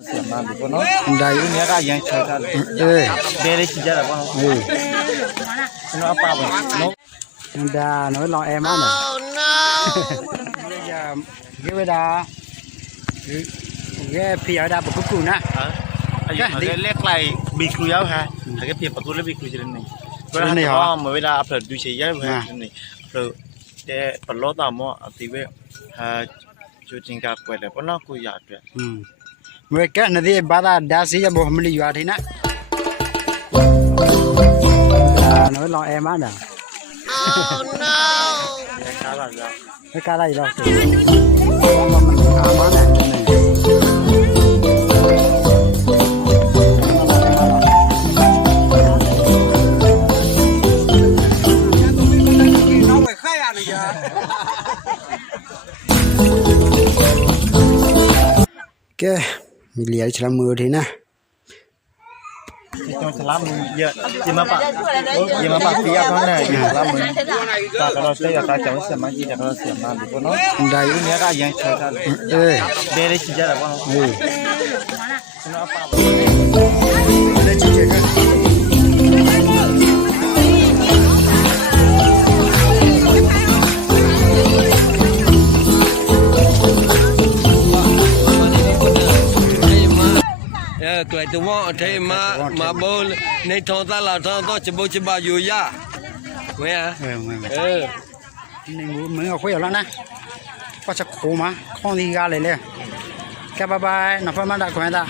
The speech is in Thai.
ဒါယူနေကရန်ချတာလေဘယ်လေးချကြတာပေါ့နော်ကျွန်တော်အပါပါနော်ဒါနော်လောင်အဲမနော် Oh no ဒီဝဒါရဲဖီရတာပကုကုနာအရင်ကလက်လိုက်ဘီကူရောက်ဟာတကယ်ပြပကူလည်းဘီကူချင်နေဘယ်နေဟောမဝေးတာအဖဒူချေရဲဟဲ့နေတဲ့ပလောတာမောအတိဝဲဟာကျူတင်ကကွယ်တယ်ပေါ့နော်ကိုရအတွက်เมื่อกี้นาทีบ้านดาซีจะบอกมันอยู่ที่นั่นน้อยลองแอร์มาเนี่ย Oh no ไม่กล้าอะไรหรอกมันขามาเนี่ยน้องไปใครอะไรอย่างแกมีเหลียวฉลามมือทีนะต้องฉลามมือเยอะยิ่งมาปะปีอ่ะเพราะเนี่ยฉลามมือตาเราใช้ตาจับเสียมาจีเราเสียมาดีกว่าเนาะได้อยู่เนี่ยก็ยังใช้ได้เดี๋ยวได้ชี้จะได้ป่ะฉันเอาปะได้ชี้จะกันtuổi tụi họ thế mà bố nên thằng ta là thằng ta chỉ bố chỉ bao nhiêu ya nghe àนี่มึงเอาคุยแล้วนะก็จะโคมาข้องนี้กันเลยแกบายบายนับมาได้ก่อนได้